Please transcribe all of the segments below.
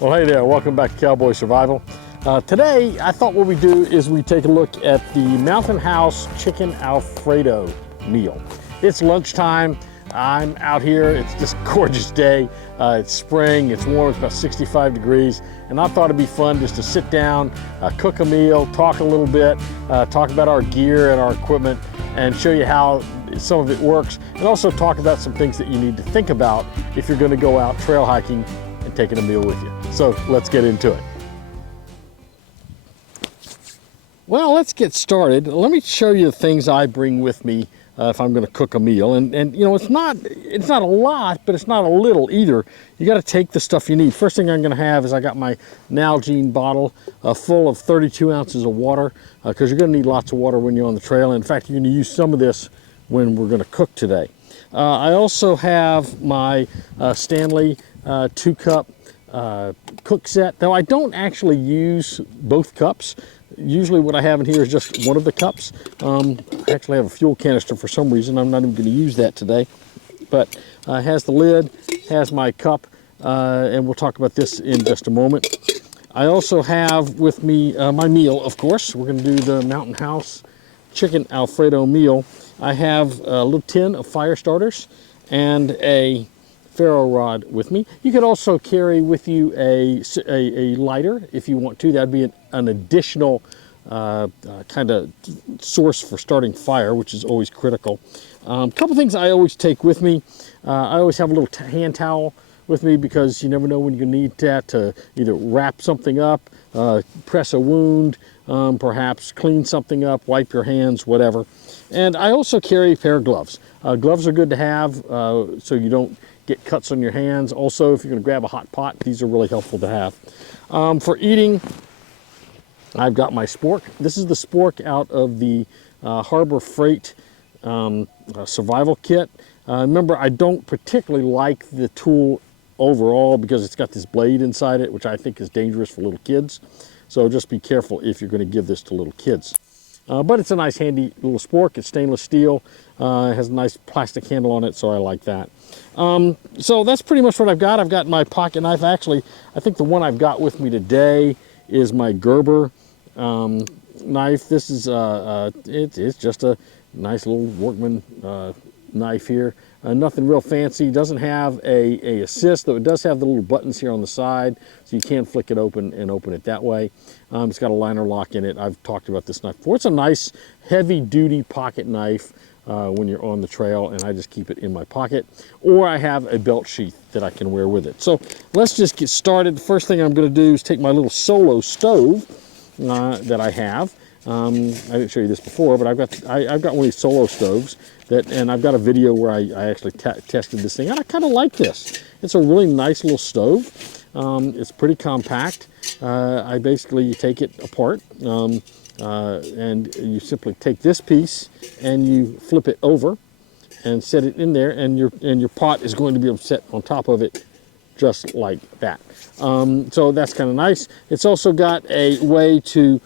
Well, hey there, welcome back to Cowboy Survival. Today, I thought what we do is we take a look at the Mountain House Chicken Alfredo meal. It's lunchtime, I'm out here, it's just a gorgeous day. It's spring, it's warm, it's about 65 degrees, and I thought it'd be fun just to sit down, cook a meal, talk a little bit, talk about our gear and our equipment, and show you how some of it works, and also talk about some things that you need to think about if you're gonna go out trail hiking and taking a meal with you. So let's get into it. Well, let's get started. Let me show you the things I bring with me if I'm going to cook a meal. And you know, it's not a lot, but it's not a little either. You got to take the stuff you need. First thing I'm going to have is I got my Nalgene bottle full of 32 ounces of water because you're going to need lots of water when you're on the trail. In fact, you're going to use some of this when we're going to cook today. I also have my Stanley 2-cup cook set, though I don't actually use both cups. Usually what I have in here is just one of the cups. I actually have a fuel canister for some reason. I'm not even going to use that today. But it has the lid, has my cup, and we'll talk about this in just a moment. I also have with me my meal, of course. We're going to do the Mountain House Chicken Alfredo meal. I have a little tin of fire starters and a ferro rod with me. You could also carry with you a lighter if you want to. That'd be an additional kind of source for starting fire, which is always critical. A couple things I always take with me. I always have a little hand towel with me because you never know when you need that to either wrap something up, press a wound, perhaps clean something up, wipe your hands, whatever. And I also carry a pair of gloves. Gloves are good to have so you don't get cuts on your hands. Also, if you're going to grab a hot pot, these are really helpful to have. For eating, I've got my spork. This is the spork out of the Harbor Freight survival kit. Remember, I don't particularly like the tool overall because it's got this blade inside it, which I think is dangerous for little kids. So just be careful if you're going to give this to little kids. But it's a nice handy little spork. It's stainless steel. It has a nice plastic handle on it, so I like that. So that's pretty much what I've got. I've got my pocket knife. Actually, I think the one I've got with me today is my Gerber knife. This is it's just a nice little workman knife here. Nothing real fancy. Doesn't have a assist, though it does have the little buttons here on the side, so you can flick it open and open it that way. It's got a liner lock in it. I've talked about this knife before. It's a nice heavy-duty pocket knife when you're on the trail, and I just keep it in my pocket. Or I have a belt sheath that I can wear with it. So let's just get started. The first thing I'm going to do is take my little solo stove that I have. I didn't show you this before, but I've got one of these solo stoves and I've got a video where I actually tested this thing, and I kind of like this. It's a really nice little stove. It's pretty compact. I basically take it apart, and you simply take this piece and you flip it over and set it in there, and your pot is going to be able to sit on top of it just like that. So that's kind of nice. It's also got a way to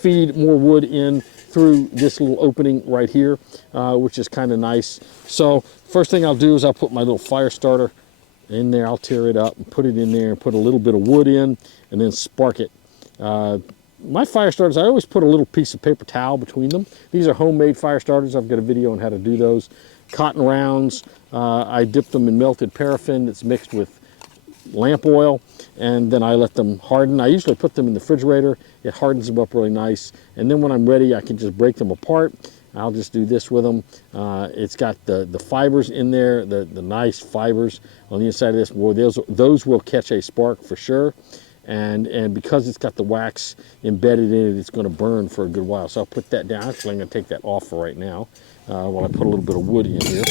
feed more wood in through this little opening right here, which is kind of nice. So first thing I'll do is I'll put my little fire starter in there. I'll tear it up and put it in there and put a little bit of wood in and then spark it. My fire starters, I always put a little piece of paper towel between them. These are homemade fire starters. I've got a video on how to do those. Cotton rounds, I dip them in melted paraffin that's mixed with lamp oil, and then I let them harden. I usually put them in the refrigerator. It hardens them up really nice, and then when I'm ready, I can just break them apart. I'll just do this with them. It's got the fibers in there, the nice fibers on the inside of this. Well, those will catch a spark for sure, and because it's got the wax embedded in it, it's going to burn for a good while. So I'll put that down. Actually, I'm going to take that off for right now while I put a little bit of wood in here.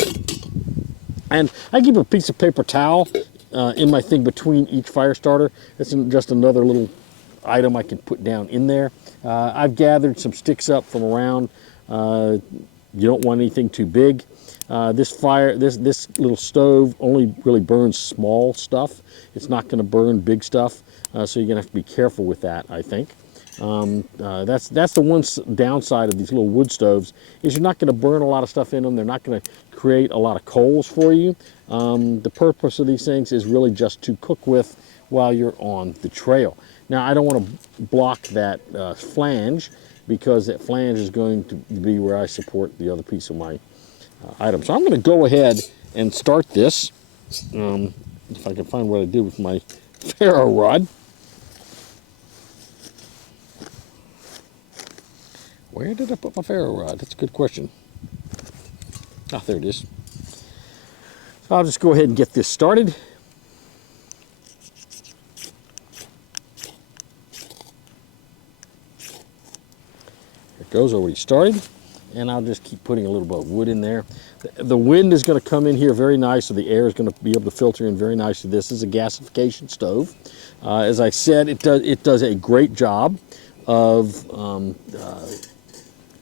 And I keep a piece of paper towel in my thing between each fire starter. It's just another little item I can put down in there. I've gathered some sticks up from around. You don't want anything too big. This little stove only really burns small stuff. It's not going to burn big stuff, so you're going to have to be careful with that, I think. That's the one downside of these little wood stoves, is you're not going to burn a lot of stuff in them. They're not going to create a lot of coals for you. The purpose of these things is really just to cook with while you're on the trail. Now, I don't want to block that flange, because that flange is going to be where I support the other piece of my item. So I'm going to go ahead and start this. If I can find what I did with my ferro rod. Where did I put my ferro rod? That's a good question. Ah, there it is. So I'll just go ahead and get this started. There it goes, already started. And I'll just keep putting a little bit of wood in there. The wind is going to come in here very nice, so the air is going to be able to filter in very nicely. This is a gasification stove. As I said, it does a great job of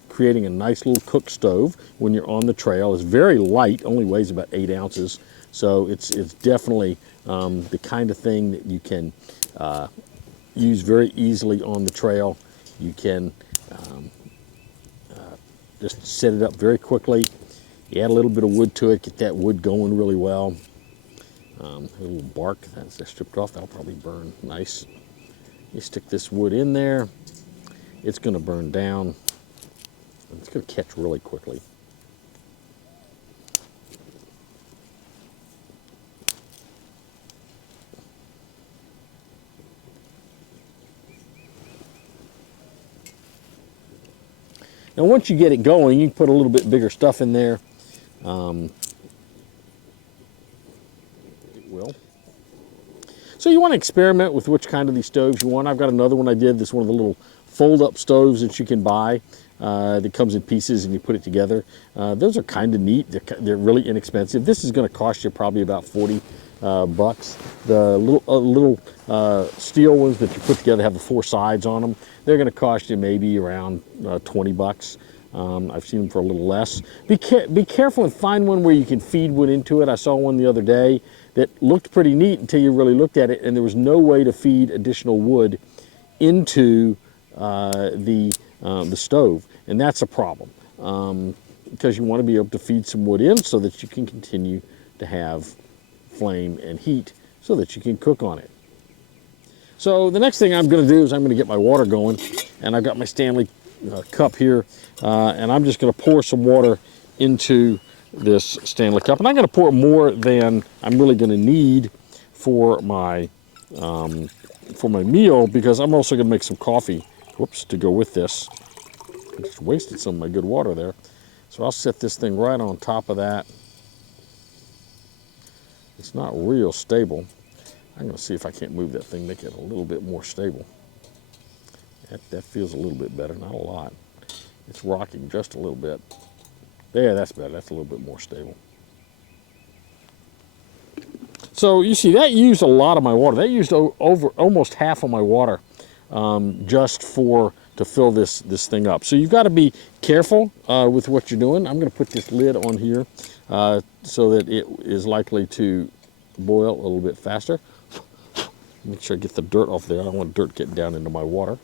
creating a nice little cook stove when you're on the trail. It's very light, only weighs about 8 ounces, so it's definitely the kind of thing that you can use very easily on the trail. You can just set it up very quickly. You add a little bit of wood to it, get that wood going really well. A little bark that's stripped off, that'll probably burn nice. You stick this wood in there, it's going to burn down. It's going to catch really quickly. Now, once you get it going, you can put a little bit bigger stuff in there. It will. So you want to experiment with which kind of these stoves you want. I've got another one I did. This one of the little fold-up stoves that you can buy. That comes in pieces and you put it together. Those are kind of neat. They're really inexpensive. This is going to cost you probably about 40 bucks. The little steel ones that you put together have the 4 sides on them. They're going to cost you maybe around 20 bucks. I've seen them for a little less. Be careful and find one where you can feed wood into it. I saw one the other day that looked pretty neat until you really looked at it, and there was no way to feed additional wood into the stove, and that's a problem, because you want to be able to feed some wood in so that you can continue to have flame and heat so that you can cook on it. So the next thing I'm going to do is I'm going to get my water going, and I've got my Stanley cup here, and I'm just going to pour some water into this Stanley cup, and I'm going to pour more than I'm really going to need for my meal, because I'm also going to make some coffee, whoops, to go with this. I just wasted some of my good water there. So I'll set this thing right on top of that. It's not real stable. I'm going to see if I can't move that thing, make it a little bit more stable. That feels a little bit better, not a lot. It's rocking just a little bit. There, that's better. That's a little bit more stable. So you see, that used a lot of my water. That used over almost half of my water just to fill this thing up. So you've got to be careful with what you're doing. I'm going to put this lid on here so that it is likely to boil a little bit faster. Make sure I get the dirt off there. I don't want dirt getting down into my water.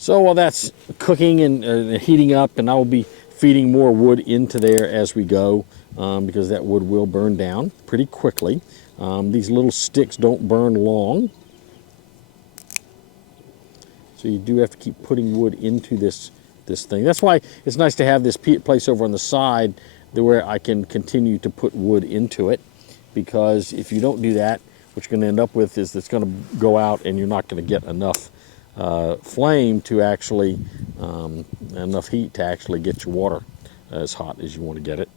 So while that's cooking and heating up, and I will be feeding more wood into there as we go, because that wood will burn down pretty quickly. These little sticks don't burn long, so you do have to keep putting wood into this thing. That's why it's nice to have this place over on the side where I can continue to put wood into it, because if you don't do that, what you're going to end up with is it's going to go out and you're not going to get enough flame to actually, enough heat to actually get your water as hot as you want to get it.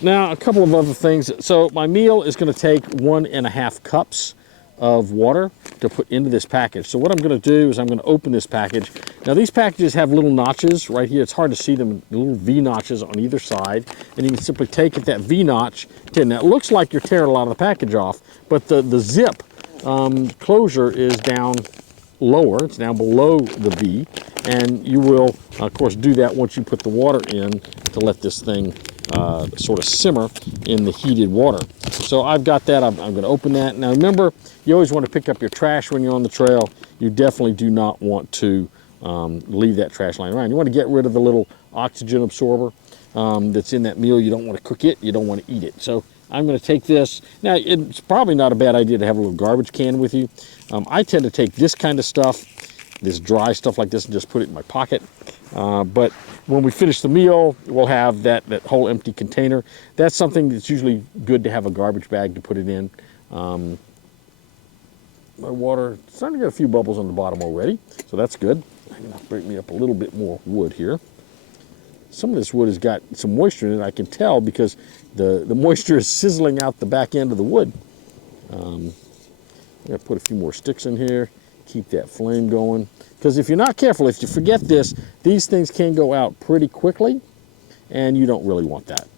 Now, a couple of other things. So my meal is going to take 1.5 cups of water to put into this package. So what I'm going to do is I'm going to open this package. Now these packages have little notches right here. It's hard to see them, little V notches on either side. And you can simply take at that V notch. Now it looks like you're tearing a lot of the package off, but the zip closure is down lower. It's down below the V. And you will, of course, do that once you put the water in to let this thing sort of simmer in the heated water. So I've got that. I'm going to open that. Now remember, you always want to pick up your trash when you're on the trail. You definitely do not want to leave that trash lying around. You want to get rid of the little oxygen absorber that's in that meal. You don't want to cook it. You don't want to eat it. So I'm going to take this. Now, it's probably not a bad idea to have a little garbage can with you. I tend to take this kind of stuff, this dry stuff like this, and just put it in my pocket. But when we finish the meal, we'll have that whole empty container. That's something that's usually good to have a garbage bag to put it in. My water, it's starting to get a few bubbles on the bottom already, so that's good. I'm going to bring me up a little bit more wood here. Some of this wood has got some moisture in it, I can tell, because the moisture is sizzling out the back end of the wood. I'm going to put a few more sticks in here, keep that flame going. Because if you're not careful, if you forget this, these things can go out pretty quickly, and you don't really want that.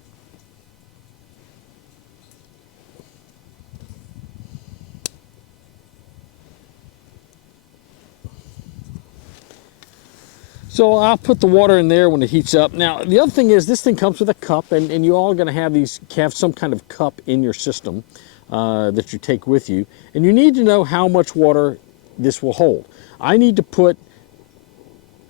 So I'll put the water in there when it heats up. Now, the other thing is this thing comes with a cup, and you're all going to have some kind of cup in your system that you take with you. And you need to know how much water this will hold. I need to put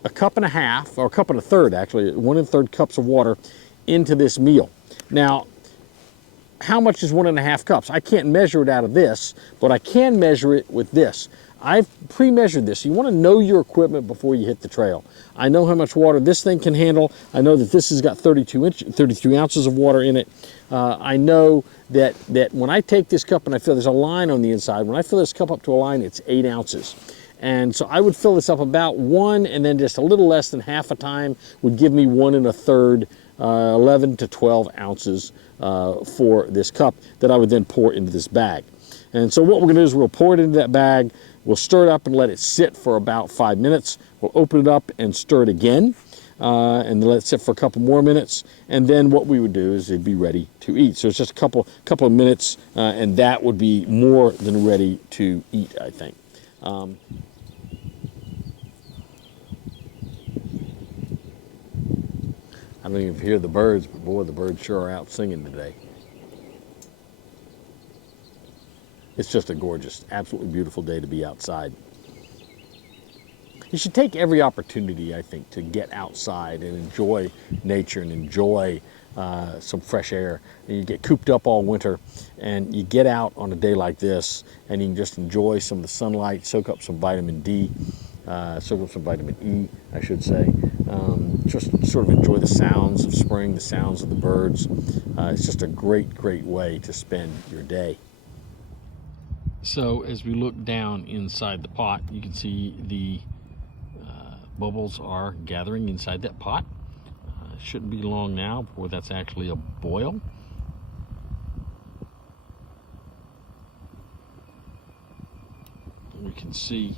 a cup and a half, or a cup and a third actually, 1 1/3 cups of water into this meal. Now, how much is 1 1/2 cups? I can't measure it out of this, but I can measure it with this. I've pre-measured this. You want to know your equipment before you hit the trail. I know how much water this thing can handle. I know that this has got 32 ounces of water in it. I know that when I take this cup and I fill, there's a line on the inside. When I fill this cup up to a line, it's 8 ounces. And so I would fill this up about 1, and then just a little less than half a time would give me 1 1/3, 11 to 12 ounces for this cup that I would then pour into this bag. And so what we're going to do is we'll pour it into that bag. We'll stir it up and let it sit for about 5 minutes. We'll open it up and stir it again, and then let it sit for a couple more minutes. And then what we would do is it'd be ready to eat. So it's just a couple of minutes, and that would be more than ready to eat, I think. I don't even hear the birds, but boy, the birds sure are out singing today. It's just a gorgeous, absolutely beautiful day to be outside. You should take every opportunity, I think, to get outside and enjoy nature and enjoy some fresh air. And you get cooped up all winter, and you get out on a day like this, and you can just enjoy some of the sunlight, soak up some vitamin D, soak up some vitamin E, I should say. Just sort of enjoy the sounds of spring, the sounds of the birds. It's just a great, great way to spend your day. So as we look down inside the pot, you can see the bubbles are gathering inside that pot. Shouldn't be long now before that's actually a boil. We can see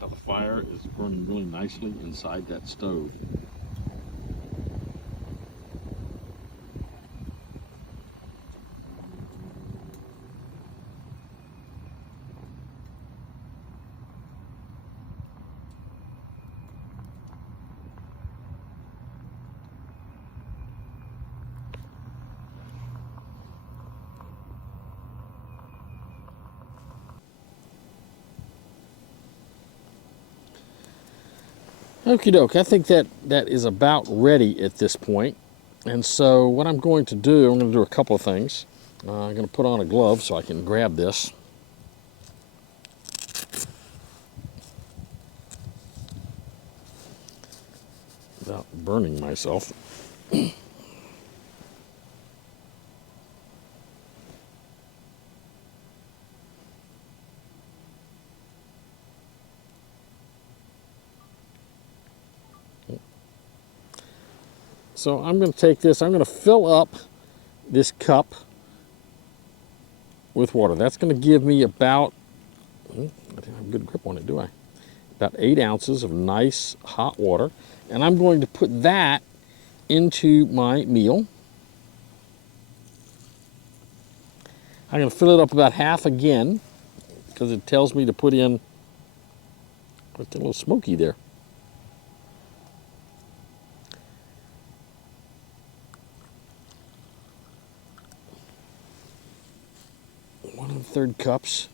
how the fire is burning really nicely inside that stove. Okie doke, I think that is about ready at this point. And so what I'm going to do, I'm going to do a couple of things. I'm going to put on a glove so I can grab this. Without burning myself. So I'm going to take this, I'm going to fill up this cup with water. That's going to give me about, I don't have a good grip on it, do I? About 8 ounces of nice hot water. And I'm going to put that into my meal. I'm going to fill it up about half again because it tells me to put in, it's a little smoky there. 1 1/3 cups.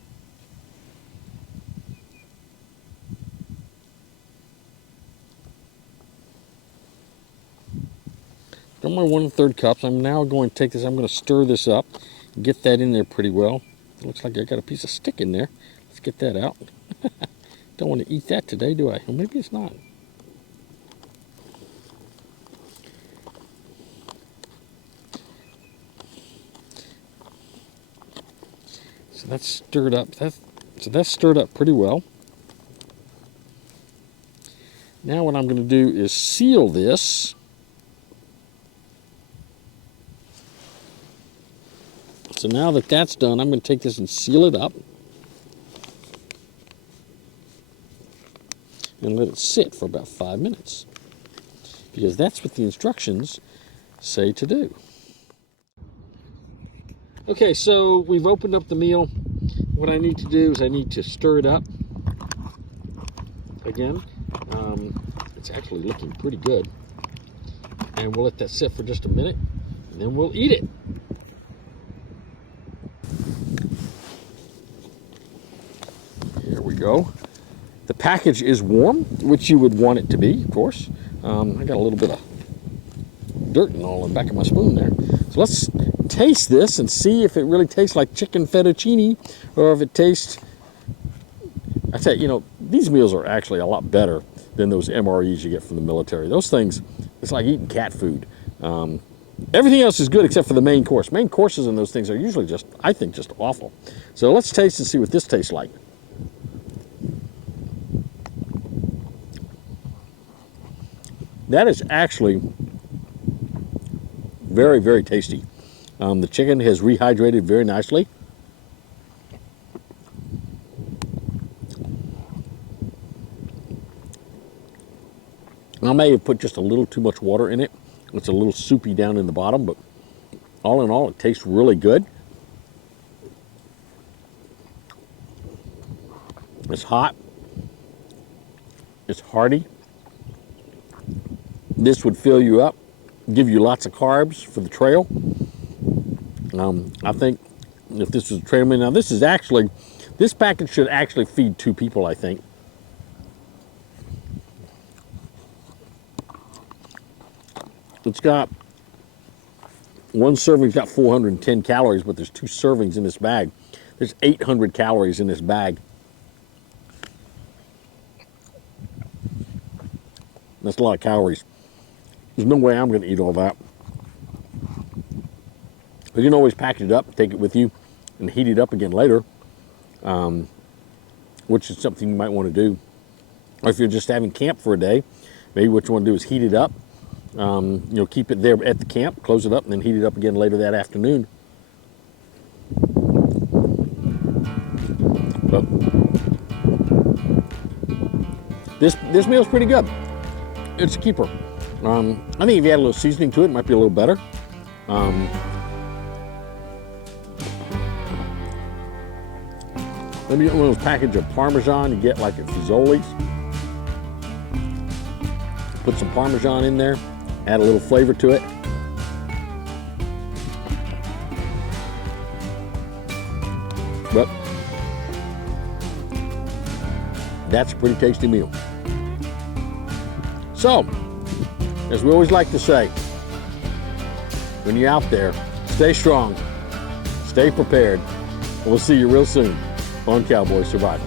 Got my 1 1/3 cups. I'm now going to take this, I'm going to stir this up, get that in there pretty well. It looks like I got a piece of stick in there. Let's get that out. Don't want to eat that today, do I? Well, maybe it's not. So that's stirred up. That's stirred up pretty well. Now what I'm going to do is seal this. So now that that's done, I'm going to take this and seal it up and let it sit for about 5 minutes, because that's what the instructions say to do. Okay, so we've opened up the meal. What I need to do is I need to stir it up again. It's actually looking pretty good. And we'll let that sit for just a minute, and then we'll eat it. Here we go. The package is warm, which you would want it to be, of course. I got a little bit of dirt and all in the back of my spoon there. So let's taste this and see if it really tastes like chicken fettuccine, or if it tastes... I tell you, you know, these meals are actually a lot better than those MREs you get from the military. Those things, it's like eating cat food. Everything else is good except for the main course. Main courses in those things are usually just, I think, just awful. So let's taste and see what this tastes like. That is actually very, very tasty. The chicken has rehydrated very nicely. I may have put just a little too much water in it. It's a little soupy down in the bottom, but all in all, it tastes really good. It's hot. It's hearty. This would fill you up, give you lots of carbs for the trail. I think if this was a trail meal, now this package should actually feed 2 people, I think. It's got, one serving's got 410 calories, but there's 2 servings in this bag. There's 800 calories in this bag. That's a lot of calories. There's no way I'm going to eat all that. But you can always package it up, take it with you, and heat it up again later, which is something you might want to do. Or if you're just having camp for a day, maybe what you want to do is heat it up. You know, keep it there at the camp, close it up, and then heat it up again later that afternoon. But this meal's pretty good. It's a keeper. I think if you add a little seasoning to it, it might be a little better. Maybe get one of those packages of Parmesan you get like at Fazoli's. Put some Parmesan in there, add a little flavor to it. But that's a pretty tasty meal. So, as we always like to say, when you're out there, stay strong, stay prepared, and we'll see you real soon on Cowboy Survival.